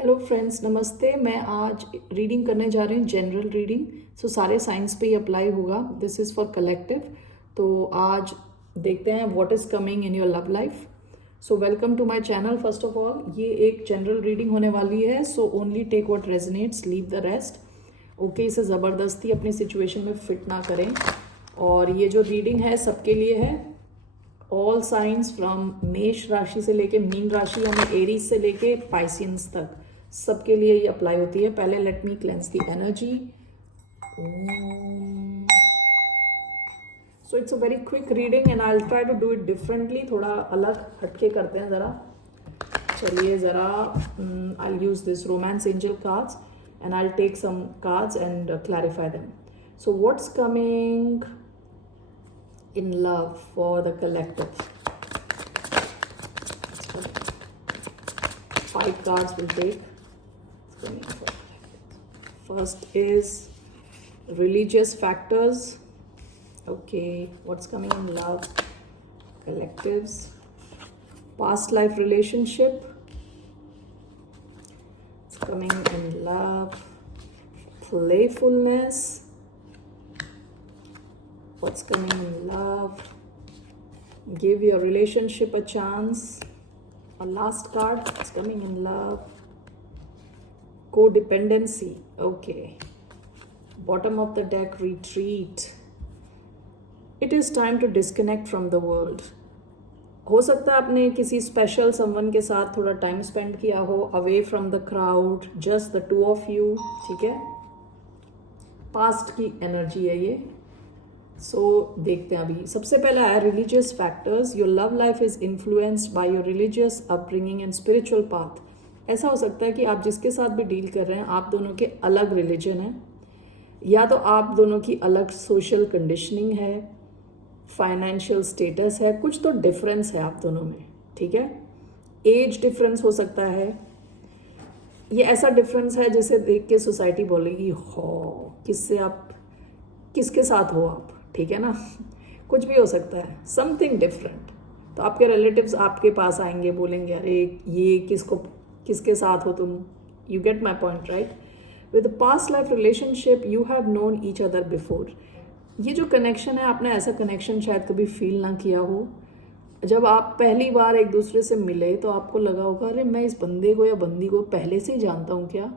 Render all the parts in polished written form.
Hello friends, नमस्ते। मैं आज रीडिंग करने जा रही हूँ, जनरल रीडिंग। सो सारे साइंस पे ही अप्लाई होगा। This is for collective. तो आज देखते हैं what is coming in your love life. So welcome to my channel. First of all, ये एक जनरल रीडिंग होने वाली है, so only take what resonates, leave the rest. Okay, इसे ज़बरदस्ती अपनी सिचुएशन में फिट ना करें। और ये जो रीडिंग है सबके लिए है। ऑल साइंस फ्रॉम मेष राशि से लेके मीन राशि यानी एरीज से लेके पाइसियंस तक सबके लिए ये अप्लाई होती है। पहले let me cleanse the energy. So it's a very quick reading and I will try to do it differently. थोड़ा अलग हटके करते हैं ज़रा। चलिए ज़रा, I will use this romance angel cards and I will take some cards and clarify them. So what's coming in love for the collective. 5 cards will take. First is religious factors. Okay, what's coming in love? Collectives. Past life relationship. It's coming in love. Playfulness. What's coming in love? Give your relationship a chance. A last card. What's coming in love? Codependency. Okay. Bottom of the deck, retreat. It is time to disconnect from the world. हो सकता है आपने किसी special someone के साथ थोड़ा time spend किया हो, away from the crowd, just the two of you. ठीक है, पास्ट की एनर्जी है ये। सो देखते हैं अभी। सबसे पहला है religious factors. Your love life is influenced by your religious upbringing and spiritual path. ऐसा हो सकता है कि आप जिसके साथ भी डील कर रहे हैं, आप दोनों के अलग रिलीजन है, या तो आप दोनों की अलग सोशल कंडीशनिंग है, फाइनेंशियल स्टेटस है, कुछ तो डिफरेंस है आप दोनों में। ठीक है, एज डिफरेंस हो सकता है। ये ऐसा डिफरेंस है जिसे देख के सोसाइटी बोलेगी हो किसके साथ हो आप। ठीक है ना, कुछ भी हो सकता है, समथिंग डिफरेंट। तो आपके रिलेटिव्स आपके पास आएंगे, बोलेंगे अरे ये किसके साथ हो तुम। You get my point, right? With past life relationship you have known each other before. ये जो कनेक्शन है, आपने ऐसा कनेक्शन शायद कभी फील ना किया हो। जब आप पहली बार एक दूसरे से मिले तो आपको लगा होगा अरे मैं इस बंदे को या बंदी को पहले से ही जानता हूँ क्या,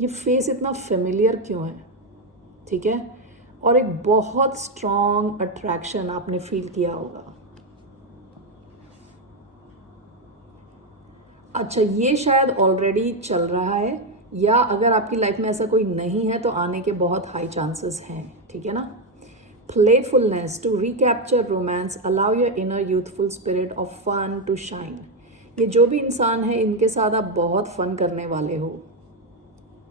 ये फेस इतना फेमिलियर क्यों है। ठीक है, और एक बहुत स्ट्रॉन्ग अट्रैक्शन आपने फील किया होगा। अच्छा, ये शायद ऑलरेडी चल रहा है, या अगर आपकी लाइफ में ऐसा कोई नहीं है तो आने के बहुत हाई चांसेस हैं। ठीक है ना। Playfulness to recapture romance, allow your inner youthful spirit of fun to shine. ये जो भी इंसान है, इनके साथ आप बहुत फन करने वाले हो,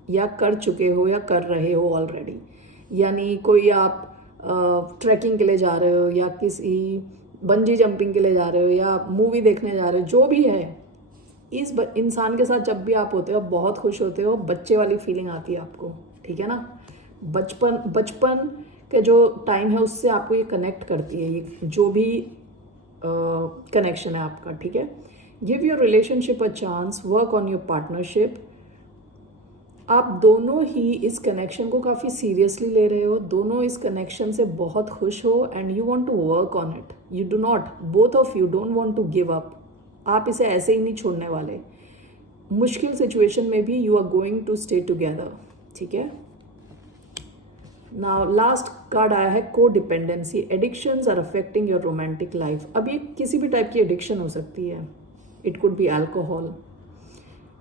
या कर चुके हो, या कर रहे हो ऑलरेडी। यानी कोई आप ट्रैकिंग के लिए जा रहे हो, या किसी बंजी जंपिंग के लिए जा रहे हो, या मूवी देखने जा रहे हो, जो भी है, इस इंसान के साथ जब भी आप होते हो बहुत खुश होते हो, बच्चे वाली फीलिंग आती है आपको। ठीक है ना, बचपन के जो टाइम है उससे आपको ये कनेक्ट करती है, ये जो भी कनेक्शन है आपका। ठीक है, give your relationship a chance, work on your partnership. आप दोनों ही इस कनेक्शन को काफ़ी सीरियसली ले रहे हो, दोनों इस कनेक्शन से बहुत खुश हो, and you want to work on it. You do not, both of you don't want to give up. आप इसे ऐसे ही नहीं छोड़ने वाले। मुश्किल सिचुएशन में भी you are going to stay together. ठीक है, नाउ लास्ट कार्ड आया है codependency. Addictions are affecting your romantic life. अब ये किसी भी टाइप की एडिक्शन हो सकती है। It could be alcohol,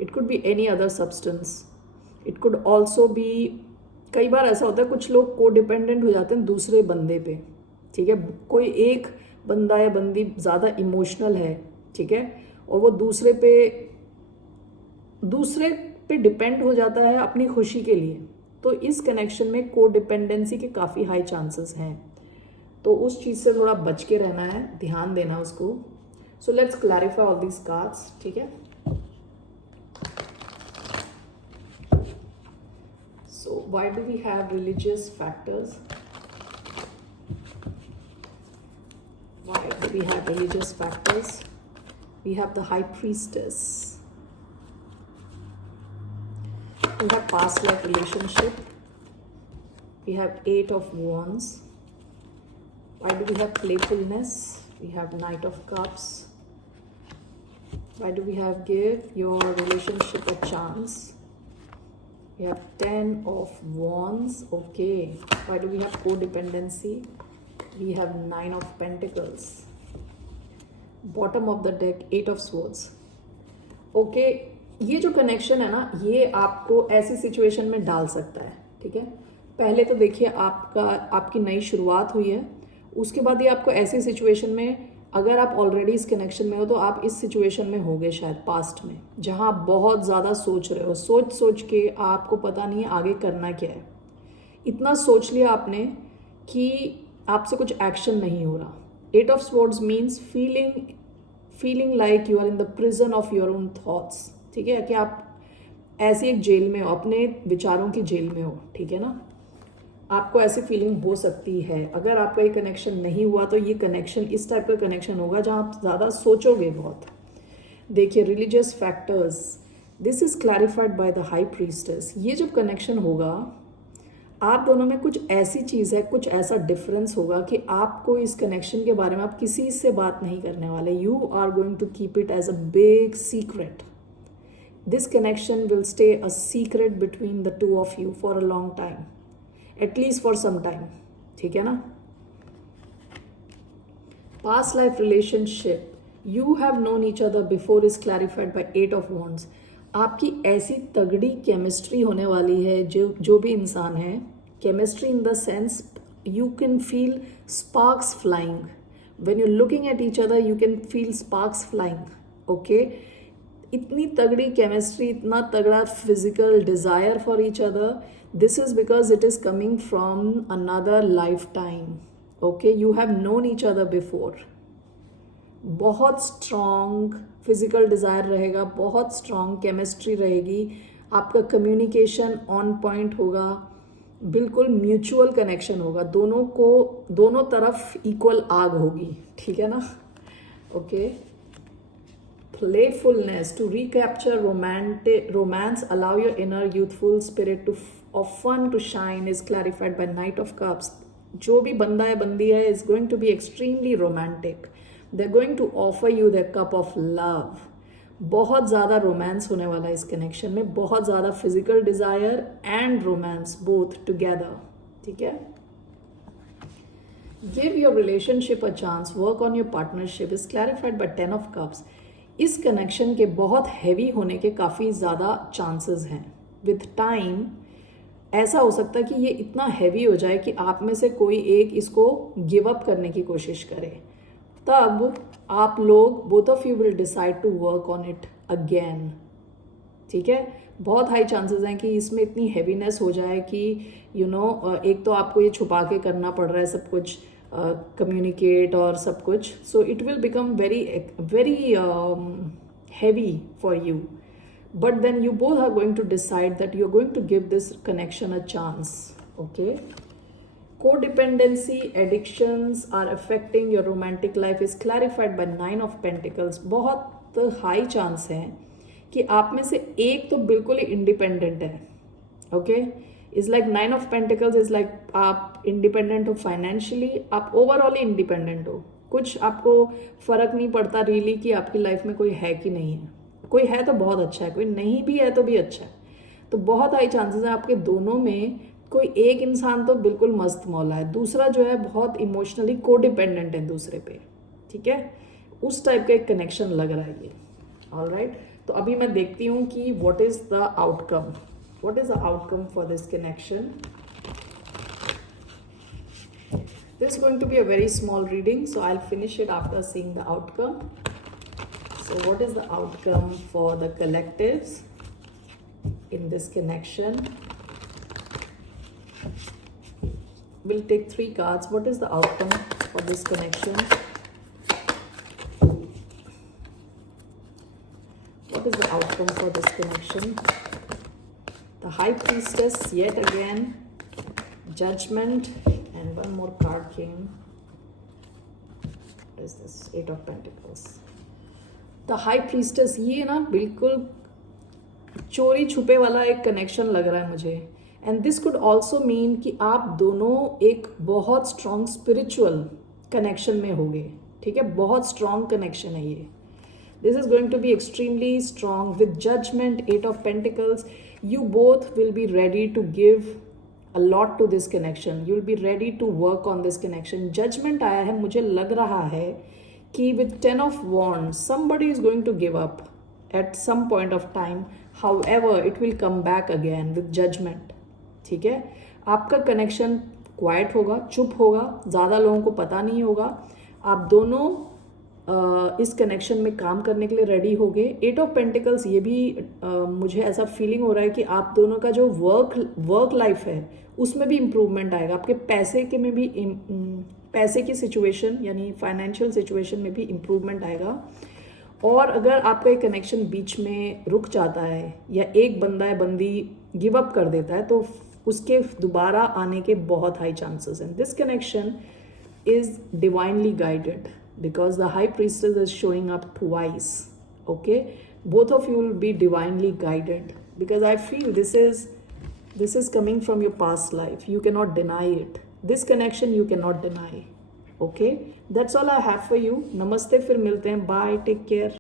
it could be any other substance, it could also be, कई बार ऐसा होता है कुछ लोग को डिपेंडेंट हो जाते हैं दूसरे बंदे पे। ठीक है, कोई एक बंदा या बंदी ज़्यादा इमोशनल है, ठीक है, और वो दूसरे पे डिपेंड हो जाता है अपनी खुशी के लिए। तो इस कनेक्शन में को डिपेंडेंसी के काफ़ी हाई चांसेस हैं। तो उस चीज़ से थोड़ा बच के रहना है, ध्यान देना उसको। So let's clarify all these cards. ठीक है, so why do we have religious factors? Why do we have religious factors? We have the high priestess, We have past life relationship. We have 8 of Wands. Why do we have playfulness? We have Knight of Cups. Why do we have give your relationship a chance? We have 10 of Wands. Okay. Why do we have codependency? We have 9 of Pentacles. Bottom of the deck 8 of Swords. Okay ये जो connection है ना, ये आपको ऐसी situation में डाल सकता है, ठीक है। पहले तो देखिए आपकी नई शुरुआत हुई है, उसके बाद ये आपको ऐसी सिचुएशन में, अगर आप ऑलरेडी इस कनेक्शन में हो तो आप इस सिचुएशन में होगे शायद पास्ट में, जहां आप बहुत ज़्यादा सोच रहे हो, सोच के आपको पता नहीं है आगे करना क्या है। इतना सोच लिया आपने कि आपसे कुछ एक्शन नहीं हो रहा। 8 of swords means feeling like you are in the prison of your own thoughts, ठीक है, कि आप ऐसी एक जेल में हो, अपने विचारों की जेल में हो, ठीक है ना। आपको ऐसी फीलिंग हो सकती है। अगर आपका ये कनेक्शन नहीं हुआ तो ये कनेक्शन इस टाइप का कनेक्शन होगा जहाँ आप ज़्यादा सोचोगे बहुत। देखिए religious factors, this is clarified by the high priestess. ये जब कनेक्शन होगा आप दोनों में कुछ ऐसी चीज़ है, कुछ ऐसा डिफरेंस होगा कि आपको इस कनेक्शन के बारे में आप किसी से बात नहीं करने वाले। You are going to keep it as a big secret. This connection will stay a secret between the two of you for a long time, at least for some time, ठीक है ना। Past life relationship, you have known each other before is clarified by 8 of wands. आपकी ऐसी तगड़ी chemistry होने वाली है, जो भी इंसान है, chemistry in the sense you can feel sparks flying when you looking at each other, you can feel sparks flying, okay. इतनी तगड़ी केमिस्ट्री, इतना तगड़ा physical desire for each other, this is because it is coming from another lifetime, okay, you have known each other before। बहुत strong physical desire रहेगा, बहुत strong chemistry रहेगी, आपका communication on point होगा, बिल्कुल म्यूचुअल कनेक्शन होगा, दोनों तरफ इक्वल आग होगी, ठीक है ना, okay. Playfulness, to recapture romance, allow your inner youthful spirit of fun to shine, is clarified by Knight of Cups। जो भी बंदा है बंदी है is going to be extremely romantic, they're going to offer you their cup of love। बहुत ज़्यादा romance होने वाला है इस कनेक्शन में, बहुत ज़्यादा physical desire and romance both together, ठीक है। Give your relationship a chance, work on your partnership, is clarified by 10 of cups. इस कनेक्शन के बहुत हैवी होने के काफ़ी ज़्यादा चांसेस हैं। विथ टाइम ऐसा हो सकता है कि ये इतना हैवी हो जाए कि आप में से कोई एक इसको गिव अप करने की कोशिश करे, तब आप लोग both of you will decide to work on it again, ठीक है। बहुत हाई चांसेस हैं कि इसमें इतनी हैवीनेस हो जाए कि एक तो आपको ये छुपा के करना पड़ रहा है सब कुछ, कम्युनिकेट और सब कुछ, so it will become very heavy for you, but then you both are going to decide that you're going to give this connection a chance, okay। Codependency addictions are affecting your romantic life, is clarified by 9 of Pentacles। बहुत high chance है कि आप में से एक तो बिल्कुल ही independent है, okay. Is like 9 of pentacles is like आप इंडिपेंडेंट हो फाइनेंशियली, आप ओवरऑल ही इंडिपेंडेंट हो, कुछ आपको फर्क नहीं पड़ता रियली कि आपकी लाइफ में कोई है कि नहीं है। कोई है तो बहुत अच्छा है, कोई नहीं भी है तो भी अच्छा है। तो बहुत हाई चांसेस है आपके दोनों में कोई एक इंसान तो बिल्कुल मस्त मौला है, दूसरा जो है बहुत इमोशनली कोडिपेंडेंट है दूसरे पे, ठीक है। उस टाइप का एक कनेक्शन लग रहा है ये, ऑलराइट। तो अभी मैं देखती हूँ कि what is the outcome, what is the outcome for this connection। This is going to be a very small reading, so I'll finish it after seeing the outcome। So what is the outcome for the collectives in this connection? We'll take 3 cards। What is the outcome for this connection? What is the outcome for this connection? The High Priestess yet again, Judgment, and one more card came. What is this? 8 of Pentacles। The High Priestess, ये ना बिल्कुल चोरी छुपे वाला एक connection लग रहा है मुझे. And this could also mean कि आप दोनों एक बहुत स्ट्रॉन्ग स्पिरिचुअल कनेक्शन में होंगे. ठीक है, बहुत स्ट्रॉन्ग कनेक्शन है ये. This is going to be extremely strong with judgment, 8 of Pentacles. You both will be ready to give a lot to this connection. You'll be ready to work on this connection. Judgment आया है, मुझे लग रहा है कि with 10 of Wands, somebody is going to give up at some point of time. However, it will come back again with judgment. ठीक है, आपका कनेक्शन क्वाइट होगा, चुप होगा, ज़्यादा लोगों को पता नहीं होगा. आप दोनों इस कनेक्शन में काम करने के लिए रेडी हो गए. 8 ऑफ पेंटिकल्स, ये भी मुझे ऐसा फीलिंग हो रहा है कि आप दोनों का जो वर्क लाइफ है उसमें भी इम्प्रूवमेंट आएगा. आपके पैसे के में भी पैसे की सिचुएशन यानी फाइनेंशियल सिचुएशन में भी इम्प्रूवमेंट आएगा. और अगर आपका एक कनेक्शन बीच में रुक जाता है या एक बंदा या बंदी गिव अप कर देता है तो उसके दोबारा आने के बहुत हाई चांसेस हैं. This connection is divinely guided because the high priestess is showing up twice. Okay, both of you will be divinely guided because I feel this is coming from your past life. You cannot deny it. This connection you cannot deny. Okay, that's all I have for you. Namaste, फिर मिलते हैं. Bye, take care.